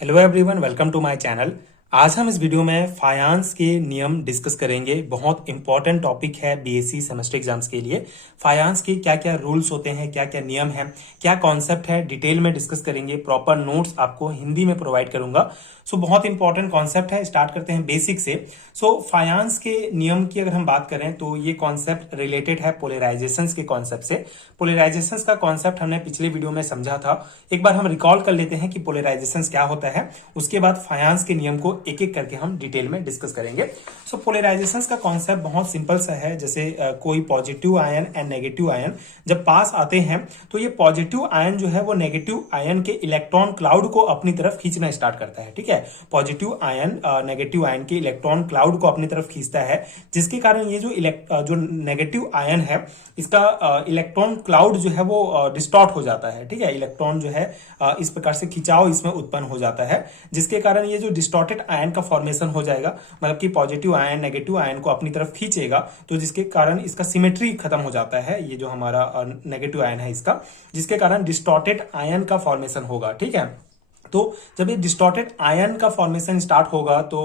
Hello everyone, welcome to my channel. आज हम इस वीडियो में फायांस के नियम डिस्कस करेंगे। बहुत इंपॉर्टेंट टॉपिक है बीएससी सेमेस्टर एग्जाम्स के लिए। फायांस के क्या क्या रूल्स होते हैं, क्या क्या नियम है, क्या कॉन्सेप्ट है, डिटेल में डिस्कस करेंगे। प्रॉपर नोट्स आपको हिंदी में प्रोवाइड करूंगा। सो बहुत इंपॉर्टेंट कॉन्सेप्ट है। स्टार्ट करते हैं बेसिक से। सो फायांस के नियम की अगर हम बात करें तो ये कॉन्सेप्ट रिलेटेड है पोलराइजेशंस के कॉन्सेप्ट से। पोलराइजेशंस का कॉन्सेप्ट हमने पिछले वीडियो में समझा था। एक बार हम रिकॉल कर लेते हैं कि पोलराइजेशंस क्या होता है, उसके बाद फायांस के नियम को एक एक करके हम डिटेल में डिस्कस करेंगे। सो पोलराइजेशंस का कॉन्सेप्ट बहुत सिंपल सा है। जैसे कोई positive ion and negative ion जब पास आते हैं तो ये पॉजिटिव आयन जो है वो नेगेटिव आयन के इलेक्ट्रॉन क्लाउड को अपनी तरफ खींचना स्टार्ट करता है। ठीक है, पॉजिटिव आयन नेगेटिव आयन के इलेक्ट्रॉन क्लाउड को अपनी तरफ खींचता है, जिसके कारण ये जो नेगेटिव आयन है इसका इलेक्ट्रॉन क्लाउड जो है वो डिस्टॉर्ट हो जाता है। ठीक है, इलेक्ट्रॉन जो है इस प्रकार से खिंचाव इसमें उत्पन्न हो जाता है, जिसके कारण ये जो डिस्टॉर्टेड आयन का फॉर्मेशन हो जाएगा। मतलब कि पॉजिटिव आयन नेगेटिव आयन को अपनी तरफ खींचेगा, तो जिसके कारण इसका सिमेट्री खत्म हो जाता है। ये जो हमारा नेगेटिव आयन है इसका, जिसके कारण डिस्टॉर्टेड आयन का फॉर्मेशन होगा। ठीक है, तो जब ये डिस्टॉर्टेड आयन का फॉर्मेशन स्टार्ट होगा तो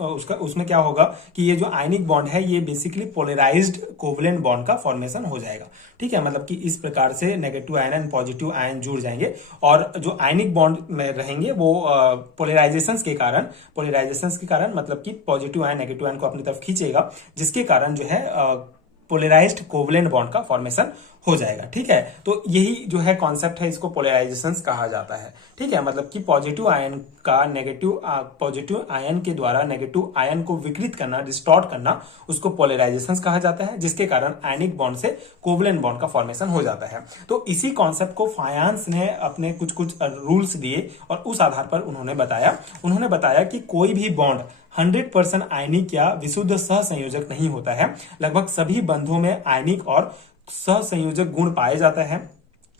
उसमें क्या होगा कि ये जो आयनिक बॉन्ड है ये बेसिकली पोलराइज्ड कोवलेंट बॉन्ड का फॉर्मेशन हो जाएगा। ठीक है, मतलब कि इस प्रकार से negative ion and positive ion जुड़ जाएंगे और जो आयनिक बॉन्ड में रहेंगे वो पोलराइजेशंस के कारण मतलब कि पॉजिटिव आयन नेगेटिव आयन को अपनी तरफ खींचेगा, जिसके कारण जो है पोलराइज्ड कोवलेंट बॉन्ड का फॉर्मेशन हो जाएगा। ठीक है, तो यही जो है कॉन्सेप्ट है, इसको पोलराइजेशंस कहा जाता है। ठीक है, मतलब कि पॉजिटिव आयन के द्वारा नेगेटिव आयन को विकृत करना, डिस्टॉर्ट करना, उसको पोलराइजेशंस कहा जाता है, जिसके कारण आयनिक बॉन्ड से कोवलेंट बॉन्ड का फॉर्मेशन हो जाता है। तो इसी कॉन्सेप्ट को फायांस ने अपने कुछ कुछ रूल्स दिए और उस आधार पर उन्होंने बताया कि कोई भी बॉन्ड 100% आयनिक या विशुद्ध सहसंयोजक नहीं होता है। लगभग सभी बंधों में आयनिक और सहसंयोजक गुण पाए जाता है।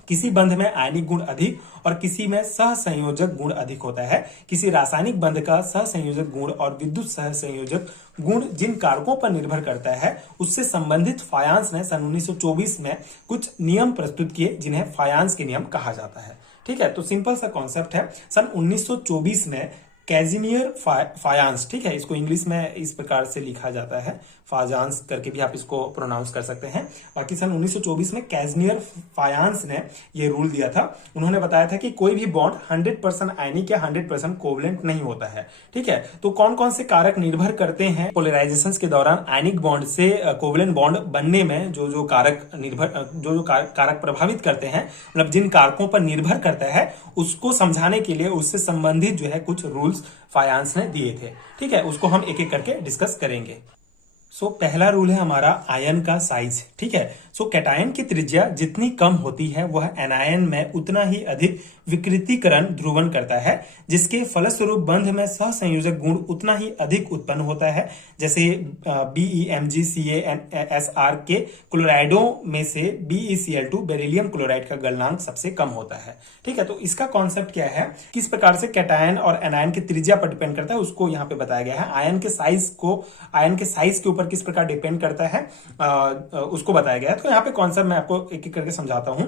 किसी बंध में आयनिक गुण अधिक और किसी में सहसंयोजक गुण अधिक होता है। किसी रासायनिक बंध का सहसंयोजक गुण और विद्युत सहसंयोजक गुण जिन कारकों पर निर्भर करता है, उससे संबंधित फायांस ने सन 1924 में कुछ नियम प्रस्तुत किए, जिन्हें फायांस के नियम कहा जाता है। ठीक है, तो सिंपल सा कॉन्सेप्ट है। सन 1924 में कैजिनियर फायांस, ठीक है, इसको इंग्लिश में इस प्रकार से लिखा जाता है, फाजांस करके भी आप इसको प्रोनाउंस कर सकते हैं। बाकी सन 1924 में कैजिनियर फायांस ने ये रूल दिया था। उन्होंने बताया था कि कोई भी बॉन्ड 100% आयनिक या 100% कोवलेंट नहीं होता है। ठीक है, तो कौन कौन से कारक निर्भर करते हैं पोलराइजेशंस के दौरान आयनिक बॉन्ड से कोवलेंट बॉन्ड बनने में, जो कारक प्रभावित करते हैं, मतलब जिन कारकों पर निर्भर करता है, उसको समझाने के लिए उससे संबंधित जो है कुछ रूल्स फायांस ने दिए थे। ठीक है, उसको हम एक एक करके डिस्कस करेंगे। पहला रूल है हमारा आयन का साइज। ठीक है, कैटायन की त्रिज्या जितनी कम होती है वह एनायन में उतना ही अधिक विकृतीकरण ध्रुवण करता है, जिसके फलस्वरूप बंध में सहसंयोजक गुण उतना ही अधिक उत्पन्न होता है। जैसे BeMgCaSr के क्लोराइडों में से BeCl2 बेरिलियम क्लोराइड का गलनांक सबसे कम होता है। ठीक है, तो इसका कॉन्सेप्ट क्या है, किस प्रकार से कैटायन और एनायन की त्रिज्या पर डिपेंड करता है, उसको यहाँ पे बताया गया है। आयन के साइज के ऊपर किस प्रकार डिपेंड करता है उसको बताया गया है। तो यहाँ पे कॉन्सेप्ट मैं आपको एक एक करके समझाता हूं।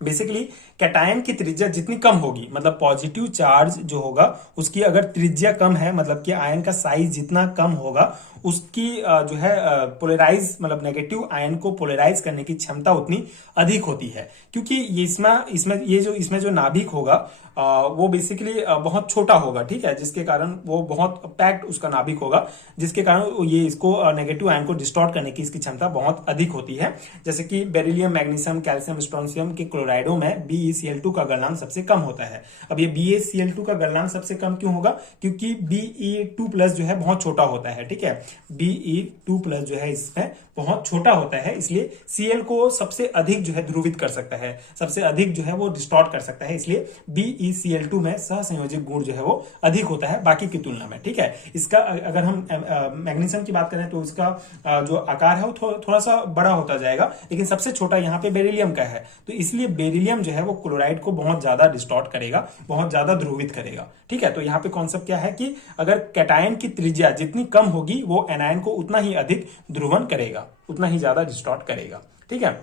बेसिकली कैटायन की त्रिज्या जितनी कम होगी, मतलब पॉजिटिव चार्ज जो होगा उसकी अगर त्रिज्या कम है, मतलब कि आयन का साइज जितना कम होगा, उसकी जो है पोलराइज, मतलब नेगेटिव आयन को पोलराइज करने की क्षमता उतनी अधिक होती है। क्योंकि ये इसमें जो नाभिक होगा वो बेसिकली बहुत छोटा होगा। ठीक है, जिसके कारण वो बहुत पैक्ड उसका नाभिक होगा, जिसके कारण ये इसको नेगेटिव आयन को डिस्टॉर्ट करने की इसकी क्षमता बहुत अधिक होती है। जैसे कि बेरिलियम, मैग्नीशियम, कैल्शियम, स्ट्रोंशियम के क्लोराइडों में BeCl2 का गलनांक सबसे कम होता है। अब ये BeCl2 का गलनांक सबसे कम क्यों होगा, क्योंकि Be2+ जो है बहुत छोटा होता है। ठीक है, Be2+ जो है इसमें बहुत छोटा होता है, इसलिए Cl को सबसे अधिक जो है ध्रुवित कर सकता है, सबसे अधिक जो है वो डिस्टॉर्ट कर सकता है, इसलिए BeCl2 में सहसंयोजक गुण जो है वो अधिक होता है बाकी की तुलना में। ठीक है, इसका अगर हम मैग्नीशियम की बात करें तो इसका जो आकार है वो थोड़ा सा बड़ा होता जाएगा, लेकिन सबसे छोटा यहाँ पे बेरिलियम का है, तो इसलिए बेरिलियम जो है वो क्लोराइड को बहुत ज्यादा डिस्टॉर्ट करेगा, बहुत ज्यादा ध्रुवित करेगा। ठीक है, तो यहाँ पे कॉन्सेप्ट क्या है कि अगर कैटायन की त्रिज्या जितनी कम होगी वो एनायन को उतना ही अधिक ध्रुवण करेगा, उतना ही ज्यादा डिस्टॉर्ट करेगा। ठीक है,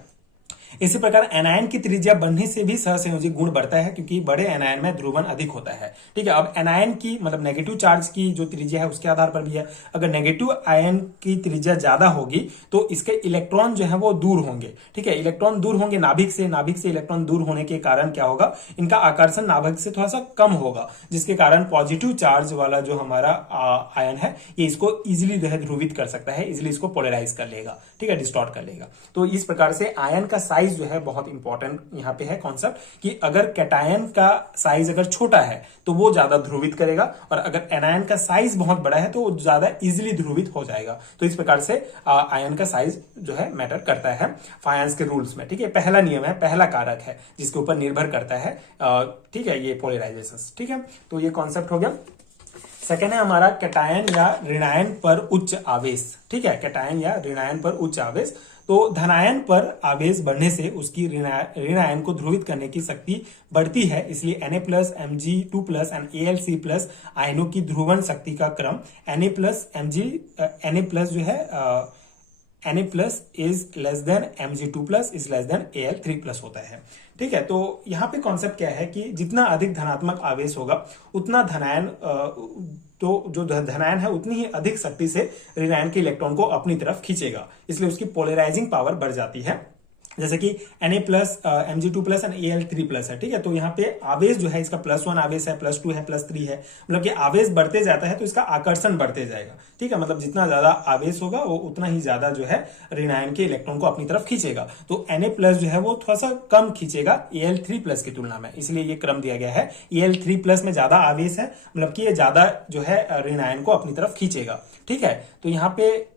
इसी प्रकार एनायन की त्रिज्या बढ़ने से भी सहसंयोजी गुण बढ़ता है, क्योंकि बड़े एनायन में ध्रुवण अधिक होता है। ठीक है, अब एनायन की मतलब नेगेटिव चार्ज की जो त्रिज्या है उसके आधार पर भी है। अगर नेगेटिव आयन की त्रिज्या ज्यादा होगी तो इसके इलेक्ट्रॉन जो है वो दूर होंगे। ठीक है, इलेक्ट्रॉन दूर होंगे नाभिक से इलेक्ट्रॉन दूर होने के कारण क्या होगा, इनका आकर्षण नाभिक से थोड़ा सा कम होगा, जिसके कारण पॉजिटिव चार्ज वाला जो हमारा आयन है ये इसको इजिली जो है ध्रुवित कर सकता है, इजिली इसको पोलराइज कर लेगा। ठीक है, डिस्टॉर्ट कर लेगा। तो इस प्रकार से आयन का साइज जो है बहुत इंपॉर्टेंट यहाँ पे है कॉन्सेप्ट, कि अगर कैटायन का साइज अगर छोटा है तो वो ज्यादा ध्रुवित करेगा, और अगर एनायन का साइज बहुत बड़ा है तो वो ज्यादा इजिली ध्रुवित हो जाएगा। तो इस प्रकार से आयन का साइज जो है मैटर करता है फायंस के रूल्स में। ठीक है, पहला नियम है, पहला कारक है जिसके ऊपर निर्भर करता है ठीक है ये पोलराइजेशन। ठीक है, तो ये कॉन्सेप्ट हो गया। सेकेंड है हमारा कैटायन या ऋणायन पर उच्च आवेश। ठीक है, कैटायन या ऋणायन पर उच्च आवेश। तो धनायन पर आवेश बढ़ने से उसकी ऋणायन को ध्रुवित करने की शक्ति बढ़ती है, इसलिए Na+, Mg2+ एंड Al3+ आयनों की ध्रुवण शक्ति का क्रम Na+ जो है Na+ is less than Mg2+ is less than Al3+ होता है। ठीक है, तो यहाँ पे कॉन्सेप्ट क्या है कि जितना अधिक धनात्मक आवेश होगा उतना धनायन तो जो धनायन है उतनी ही अधिक शक्ति से ऋणायन के इलेक्ट्रॉन को अपनी तरफ खींचेगा, इसलिए उसकी पोलराइजिंग पावर बढ़ जाती है। जैसे कि Na+, Mg2+ एंड Al3+ है। ठीक है, तो यहाँ पे आवेश जो है इसका +1 आवेश है, +2 है, +3 है, मतलब कि आवेश बढ़ते जाता है तो इसका आकर्षण बढ़ते जाएगा। ठीक है, मतलब जितना ज्यादा आवेश होगा वो उतना ही ज्यादा जो है ऋणायन के इलेक्ट्रॉन को अपनी तरफ खींचेगा। तो Na+ जो है वो थोड़ा सा कम खींचेगा Al3+ की तुलना में, इसलिए ये क्रम दिया गया है। Al3+ में ज्यादा आवेश है, मतलब कि ये ज्यादा जो है ऋणायन को अपनी तरफ खींचेगा। ठीक है, तो यहाँ पे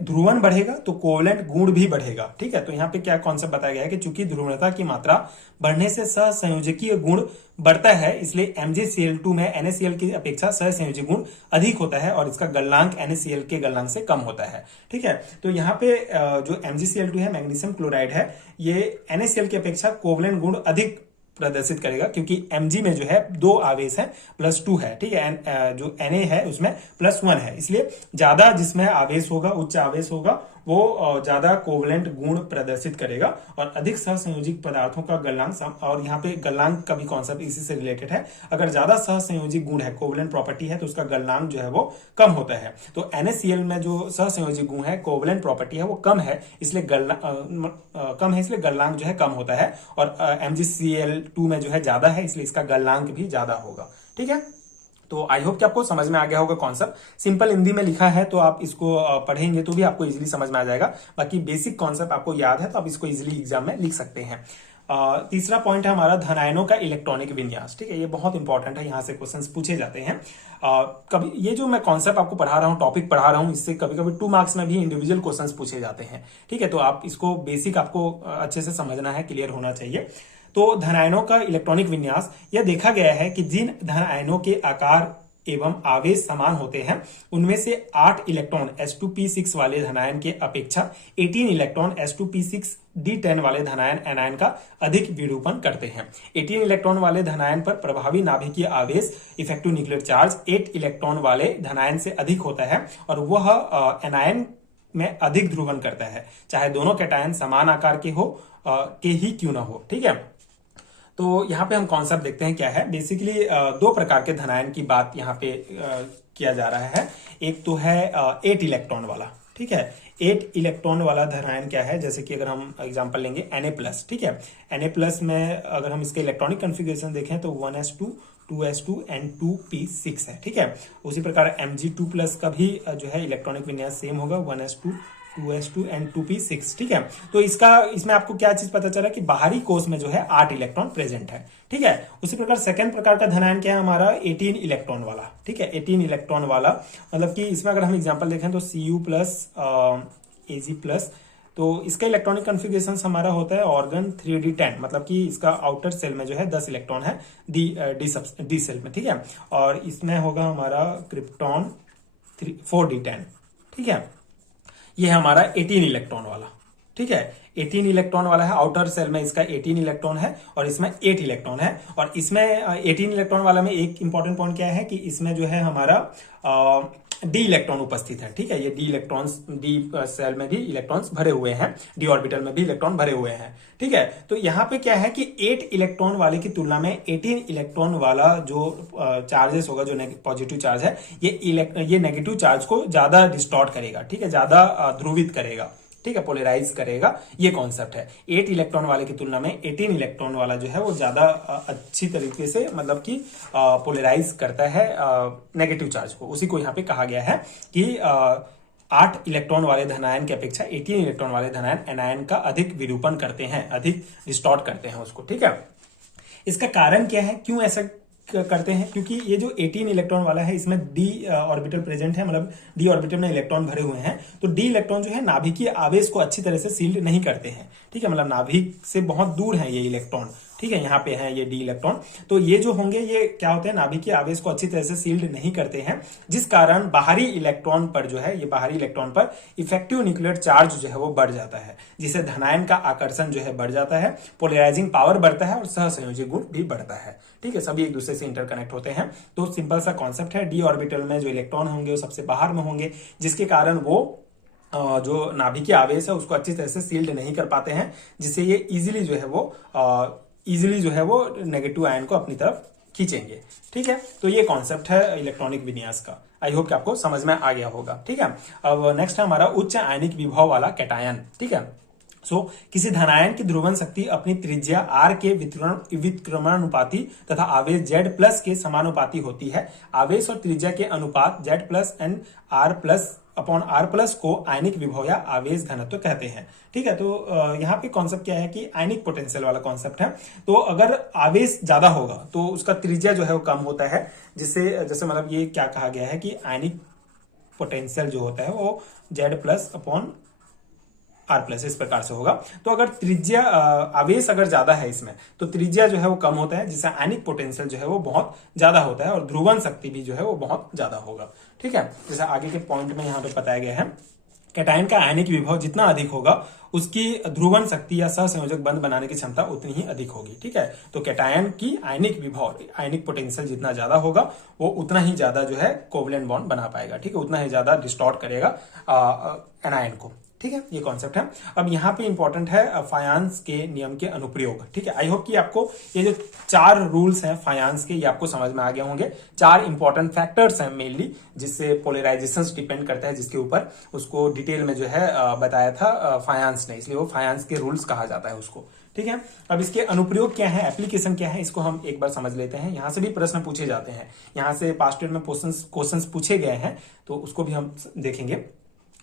ध्रुवण बढ़ेगा तो कोवलेंट गुण भी बढ़ेगा। ठीक है, तो यहाँ पे क्या कॉन्सेप्ट बताया गया है कि चूंकि ध्रुवणता की मात्रा बढ़ने से सहसंयोजकीय गुण बढ़ता है, इसलिए MgCl2 में NaCl की अपेक्षा सहसंयोजी गुण अधिक होता है और इसका गलनांक NaCl के गलनांक से कम होता है। ठीक है, तो यहाँ पे जो MgCl2 है, मैग्नीशियम क्लोराइड है, ये NaCl की अपेक्षा कोवलेंट गुण अधिक प्रदर्शित करेगा, क्योंकि Mg में जो है 2 आवेश है, +2 है। ठीक है, जो Na है उसमें +1 है, इसलिए ज्यादा जिसमें आवेश होगा, उच्च आवेश होगा, वो ज्यादा कोवलेंट गुण प्रदर्शित करेगा और अधिक सहसंयोजी पदार्थों का गलनांक, और यहाँ पे गलनांक का भी कॉन्सेप्ट इसी से रिलेटेड है। अगर ज्यादा सहसंयोजी गुण है, कोवलेंट प्रॉपर्टी है, तो उसका गलनांक जो है वो कम होता है। तो NaCl में जो सहसंयोजी गुण है, कोवलेंट प्रॉपर्टी है, वो कम है, इसलिए गलनांक जो है कम होता है, और MgCl2 में जो है ज्यादा है, इसलिए इसका गलनांक भी ज्यादा होगा। ठीक है, तो आई होप कि आपको समझ में आ गया होगा कॉन्सेप्ट। सिंपल हिंदी में लिखा है तो आप इसको पढ़ेंगे तो भी आपको इजीली समझ में आ जाएगा। बाकी बेसिक कॉन्सेप्ट आपको याद है तो आप इसको इजीली एग्जाम में लिख सकते हैं। तीसरा पॉइंट है हमारा धनायनों का इलेक्ट्रॉनिक विन्यास। ठीक है, ये बहुत इंपॉर्टेंट है, यहाँ से क्वेश्चंस पूछे जाते हैं। कभी ये जो मैं कॉन्सेप्ट आपको पढ़ा रहा हूँ, टॉपिक पढ़ा रहा हूँ, इससे कभी कभी 2 मार्क्स में भी इंडिविजुअल क्वेश्चंस पूछे जाते हैं। ठीक है, तो आप इसको बेसिक आपको अच्छे से समझना है, क्लियर होना चाहिए। तो धनायनों का इलेक्ट्रॉनिक विन्यास, यह देखा गया है कि जिन धनायनों के आकार एवं आवेश समान होते हैं उनमें से 8 इलेक्ट्रॉन S2p6 वाले धनायन के अपेक्षा 18 इलेक्ट्रॉन S2p6d10 वाले धनायन एनायन का अधिक विरूपण करते हैं। 18 इलेक्ट्रॉन वाले धनायन पर प्रभावी नाभिकीय आवेश इफेक्टिव न्यूक्लियर चार्ज 8 इलेक्ट्रॉन वाले धनायन से अधिक होता है और वह एनायन में अधिक ध्रुवण करता है, चाहे दोनों कैटायन समान आकार के के ही क्यों ना हो। ठीक है, तो यहाँ पे हम कॉन्सेप्ट देखते हैं क्या है। बेसिकली 2 प्रकार के धनायन की बात यहाँ पे किया जा रहा है। एक तो है 8 इलेक्ट्रॉन वाला। ठीक है, 8 इलेक्ट्रॉन वाला धनायन क्या है, जैसे कि अगर हम एग्जांपल लेंगे Na+। ठीक है, Na+ में अगर हम इसके इलेक्ट्रॉनिक कॉन्फ़िगरेशन देखें तो 1s2 2s2 एंड 2p6 है। ठीक है, उसी प्रकार Mg2+ का भी जो है इलेक्ट्रॉनिक विन्यास सेम होगा, 1s2 2s2 एंड 2p6। ठीक है, तो इसमें आपको क्या चीज पता चला कि बाहरी कोश में जो है 8 इलेक्ट्रॉन प्रेजेंट है। ठीक है, उसी प्रकार सेकंड प्रकार का धनायन क्या है हमारा, 18 इलेक्ट्रॉन वाला। ठीक है, 18 इलेक्ट्रॉन वाला, मतलब कि इसमें अगर हम एग्जांपल देखें तो Cu+ Ag+, तो इसका इलेक्ट्रॉनिक कॉन्फ़िगरेशन हमारा होता है ऑर्गन 3d10, मतलब कि इसका आउटर सेल में जो है 10 इलेक्ट्रॉन है डी सेल में। ठीक है, और इसमें होगा हमारा क्रिप्टॉन 4d10। ठीक है, ये है हमारा 18 इलेक्ट्रॉन वाला। ठीक है, 18 इलेक्ट्रॉन वाला है, आउटर सेल में इसका 18 इलेक्ट्रॉन है और इसमें 8 इलेक्ट्रॉन है। और इसमें 18 इलेक्ट्रॉन वाला में एक इंपॉर्टेंट पॉइंट क्या है कि इसमें जो है हमारा डी इलेक्ट्रॉन उपस्थित है। ठीक है, ये डी इलेक्ट्रॉन्स, डी सेल में भी इलेक्ट्रॉन्स भरे हुए हैं, डी ऑर्बिटल में भी इलेक्ट्रॉन भरे हुए हैं। ठीक है, तो यहाँ पे क्या है कि 8 इलेक्ट्रॉन वाले की तुलना में 18 इलेक्ट्रॉन वाला जो चार्जेस होगा, जो पॉजिटिव चार्ज है, ये नेगेटिव चार्ज को ज्यादा डिस्टॉर्ट करेगा। ठीक है, ज्यादा ध्रुवित करेगा। ठीक है, पोलराइज करेगा, ये कॉन्सेप्ट है। 8 इलेक्ट्रॉन वाले की तुलना में 18 इलेक्ट्रॉन वाला जो है वो ज्यादा अच्छी तरीके से मतलब कि पोलराइज करता है नेगेटिव चार्ज को। उसी को यहाँ पे कहा गया है कि 8 इलेक्ट्रॉन वाले धनायन की अपेक्षा 18 इलेक्ट्रॉन वाले धनायन एनायन का अधिक विरूपण करते हैं, अधिक डिस्टॉर्ट करते हैं उसको। ठीक है, इसका कारण क्या है, क्यों ऐसा करते हैं? क्योंकि ये जो 18 इलेक्ट्रॉन वाला है, इसमें डी ऑर्बिटल प्रेजेंट है, मतलब डी ऑर्बिटल में इलेक्ट्रॉन भरे हुए हैं। तो डी इलेक्ट्रॉन जो है नाभिकीय आवेश को अच्छी तरह से सील्ड नहीं करते हैं। ठीक है, मतलब नाभिक से बहुत दूर है ये इलेक्ट्रॉन। ठीक है, यहाँ पे है ये डी इलेक्ट्रॉन। तो ये जो होंगे, ये क्या होते हैं, नाभिकीय आवेश को अच्छी तरह से सील्ड नहीं करते हैं, जिस कारण बाहरी इलेक्ट्रॉन पर जो है, ये बाहरी इलेक्ट्रॉन पर इफेक्टिव न्यूक्लियर चार्ज जो है वो बढ़ जाता है, जिससे धनायन का आकर्षण जो है बढ़ जाता है, पोलराइजिंग पावर बढ़ता है और सहसंयोजी गुण भी बढ़ता है। ठीक है, सभी एक दूसरे से इंटरकनेक्ट होते हैं। तो सिंपल सा कॉन्सेप्ट है, डी ऑर्बिटल में जो इलेक्ट्रॉन होंगे वो सबसे बाहर में होंगे, जिसके कारण वो जो नाभिकीय आवेश है उसको अच्छी तरह से सील्ड नहीं कर पाते हैं, जिससे ये इजीली जो है वो नेगेटिव आयन को अपनी तरफ खींचेंगे। ठीक है, तो ये कॉन्सेप्ट है इलेक्ट्रॉनिक विन्यास का। आई होप कि आपको समझ में आ गया होगा। ठीक है, अब नेक्स्ट है हमारा उच्च आयनिक विभव वाला कैटायन। ठीक है, किसी धनायन की ध्रुवण शक्ति अपनी त्रिज्या r के विक्रमानुपाती तथा आवेश z प्लस के समानुपाती होती है। आवेश और त्रिज्या के अनुपात z plus and r plus upon r plus को आयनिक विभव या आवेश घनत्व कहते हैं। ठीक है, तो यहाँ पे कॉन्सेप्ट क्या है कि आयनिक पोटेंशियल वाला कॉन्सेप्ट है। तो अगर आवेश ज्यादा होगा तो उसका त्रिज्या जो है वो कम होता है, जिससे जैसे मतलब ये क्या कहा गया है कि आयनिक पोटेंशियल जो होता है वो z plus upon R plus इस प्रकार से होगा। तो अगर त्रिज्या आवेश अगर ज्यादा है इसमें, तो त्रिज्या जो है वो कम होता है, जिससे आयनिक पोटेंशियल जो है वो बहुत ज्यादा होता है और ध्रुवण शक्ति भी जो है वो बहुत ज्यादा होगा। ठीक है, जैसे आगे के पॉइंट में यहाँ पे बताया गया है, कैटायन का आयनिक विभव जितना अधिक होगा उसकी ध्रुवण शक्ति या सहसंयोजक बंध बनाने की क्षमता उतनी ही अधिक होगी। ठीक है, तो कैटायन की आयनिक विभव, आयनिक पोटेंशियल जितना ज्यादा होगा वो उतना ही ज्यादा जो है कोवलेंट बॉन्ड बना पाएगा। ठीक है, उतना ही ज्यादा डिस्टॉर्ट करेगा एनायन को। ठीक है, ये कॉन्सेप्ट है। अब यहाँ पे इंपॉर्टेंट है फायांस के नियम के अनुप्रयोग। ठीक है, आई होप कि आपको ये जो 4 रूल्स हैं फायांस के, ये आपको समझ में आ गए होंगे। 4 इंपॉर्टेंट फैक्टर्स हैं मेनली, जिससे पोलराइजेशन डिपेंड करता है, जिसके ऊपर उसको डिटेल में जो है बताया था फायांस ने, इसलिए वो फायांस के रूल्स कहा जाता है उसको। ठीक है, अब इसके अनुप्रयोग क्या है, एप्लीकेशन क्या है, इसको हम एक बार समझ लेते हैं। यहाँ से भी प्रश्न पूछे जाते हैं, यहाँ से पास्ट ईयर में क्वेश्चंस पूछे गए हैं, तो उसको भी हम देखेंगे।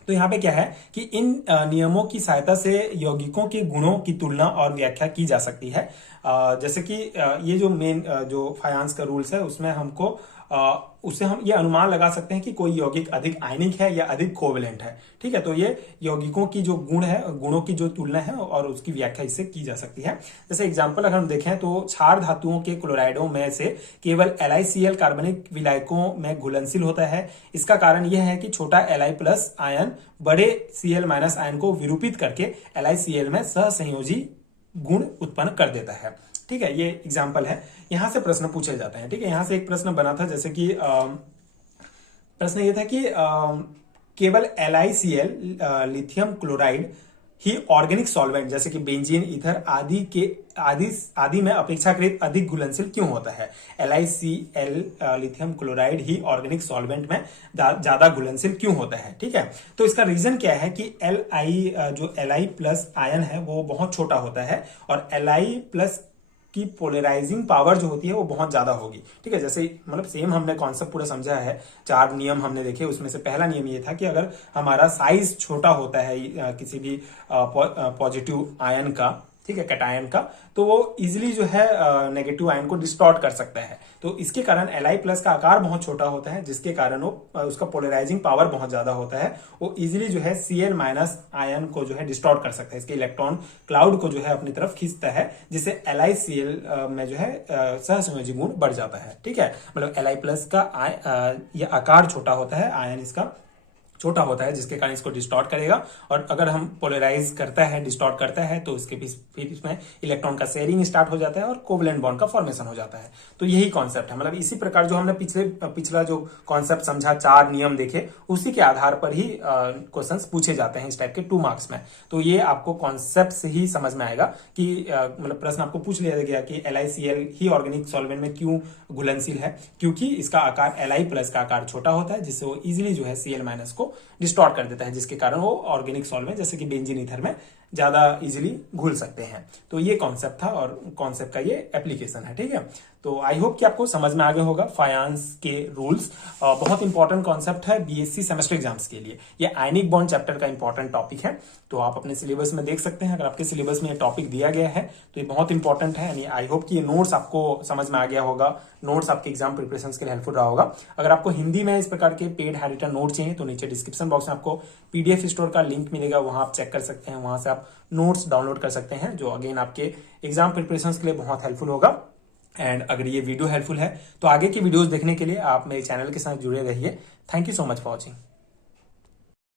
तो यहाँ पे क्या है कि इन नियमों की सहायता से यौगिकों के गुणों की तुलना और व्याख्या की जा सकती है। जैसे कि ये जो मेन जो फायांस का रूल्स है, उसमें हमको उससे हम ये अनुमान लगा सकते हैं कि कोई यौगिक अधिक आयनिक है या अधिक कोवेलेंट है। ठीक है, तो ये यौगिकों की जो गुण है, गुणों की जो तुलना है और उसकी व्याख्या इससे की जा सकती है। जैसे एग्जांपल अगर हम देखें तो क्षार धातुओं के क्लोराइडों में से केवल LiCl कार्बनिक विलायकों में घुलनशील होता है। इसका कारण यह है कि छोटा Li प्लस आयन बड़े Cl माइनस आयन को विरूपित करके LiCl में सहसंयोजी गुण उत्पन्न कर देता है। ठीक है, ये एग्जाम्पल है, यहां से प्रश्न पूछे जाते हैं। ठीक है, यहां से एक प्रश्न बना था, जैसे कि प्रश्न ये था कि केवल LiCl लिथियम क्लोराइड ही ऑर्गेनिक सॉल्वेंट जैसे कि बेंजीन, ईथर आदि में अपेक्षाकृत अधिक घुलनशील क्यों होता है? LiCl लिथियम क्लोराइड ही ऑर्गेनिक सॉल्वेंट में ज्यादा घुलनशील क्यों होता है? ठीक है, तो इसका रीजन क्या है कि जो Li प्लस आयन है वो बहुत छोटा होता है और Li प्लस की पोलराइजिंग पावर जो होती है वो बहुत ज्यादा होगी। ठीक है, जैसे मतलब सेम हमने कॉन्सेप्ट पूरा समझा है, 4 नियम हमने देखे, उसमें से पहला नियम ये था कि अगर हमारा साइज छोटा होता है किसी भी पॉजिटिव आयन का, ठीक है, कैटायन का, तो वो इजिली जो है नेगेटिव आयन को डिस्टॉर्ट कर सकता है। तो इसके कारण Li प्लस का आकार बहुत छोटा होता है, जिसके कारण वो उसका पोलराइजिंग पावर बहुत ज्यादा होता है, वो इजिली जो है Cl माइनस आयन को जो है डिस्टॉर्ट कर सकता है, इसके इलेक्ट्रॉन क्लाउड को जो है अपनी तरफ खींचता है, जिससे LiCl में जो है सहसंयोजी गुण बढ़ जाता है। ठीक है, मतलब Li प्लस का ये आकार छोटा होता है आयन इसका, छोटा होता है, जिसके कारण इसको डिस्टॉर्ट करेगा। और अगर हम पोलराइज करता है, डिस्टॉर्ट करता है, तो उसके फिर इसमें इलेक्ट्रॉन का शेयरिंग स्टार्ट हो जाता है और कोवलेंट बॉन्ड का फॉर्मेशन हो जाता है। तो यही कॉन्सेप्ट है, मतलब इसी प्रकार जो हमने पिछला जो कॉन्सेप्ट समझा, 4 नियम देखे, उसी के आधार पर ही क्वेश्चंस पूछे जाते हैं इस टाइप के 2 मार्क्स में। तो ये आपको कॉन्सेप्ट से ही समझ में आएगा कि मतलब प्रश्न आपको पूछ लिया गया कि LiCl ही ऑर्गेनिक सॉल्वेंट में क्यों घुलनशील है, क्योंकि इसका आकार Li+ का आकार छोटा होता है, जिससे वो इजिली जो है Cl- को डिस्टॉर्ट कर देता है, जिसके कारण वो ऑर्गेनिक सॉल्वेंट जैसे कि बेंजीन ईथर में ज्यादा इजीली घुल सकते हैं। तो ये कॉन्सेप्ट था और कॉन्सेप्ट का ये एप्लीकेशन है, ठीक है। तो आई होप कि आपको समझ में आ गया होगा फायांस के रूल्स। बहुत इंपॉर्टेंट कॉन्सेप्ट है बीएससी सेमेस्टर एग्जाम्स के लिए। ये आयनिक बॉन्ड चैप्टर का इंपॉर्टेंट टॉपिक है, तो आप अपने सिलेबस में देख सकते हैं। अगर आपके सिलेबस में ये टॉपिक दिया गया है तो ये बहुत इंपॉर्टेंट है। यानी आई होप कि ये नोट्स आपको समझ में आ गया होगा, नोट्स आपके एग्जाम प्रिपरेशन के लिए हेल्पफुल रहा होगा। अगर आपको हिंदी में इस प्रकार के पेड हैंड रिटन नोट चाहिए तो नीचे डिस्क्रिप्शन बॉक्स में आपको PDF स्टोर का लिंक मिलेगा, वहां आप चेक कर सकते हैं, वहां से आप नोट्स डाउनलोड कर सकते हैं, जो अगेन आपके एग्जाम प्रिपरेशन के लिए बहुत हेल्पफुल होगा। एंड अगर ये वीडियो हेल्पफुल है तो आगे की वीडियोस देखने के लिए आप मेरे चैनल के साथ जुड़े रहिए। Thank you so much for watching.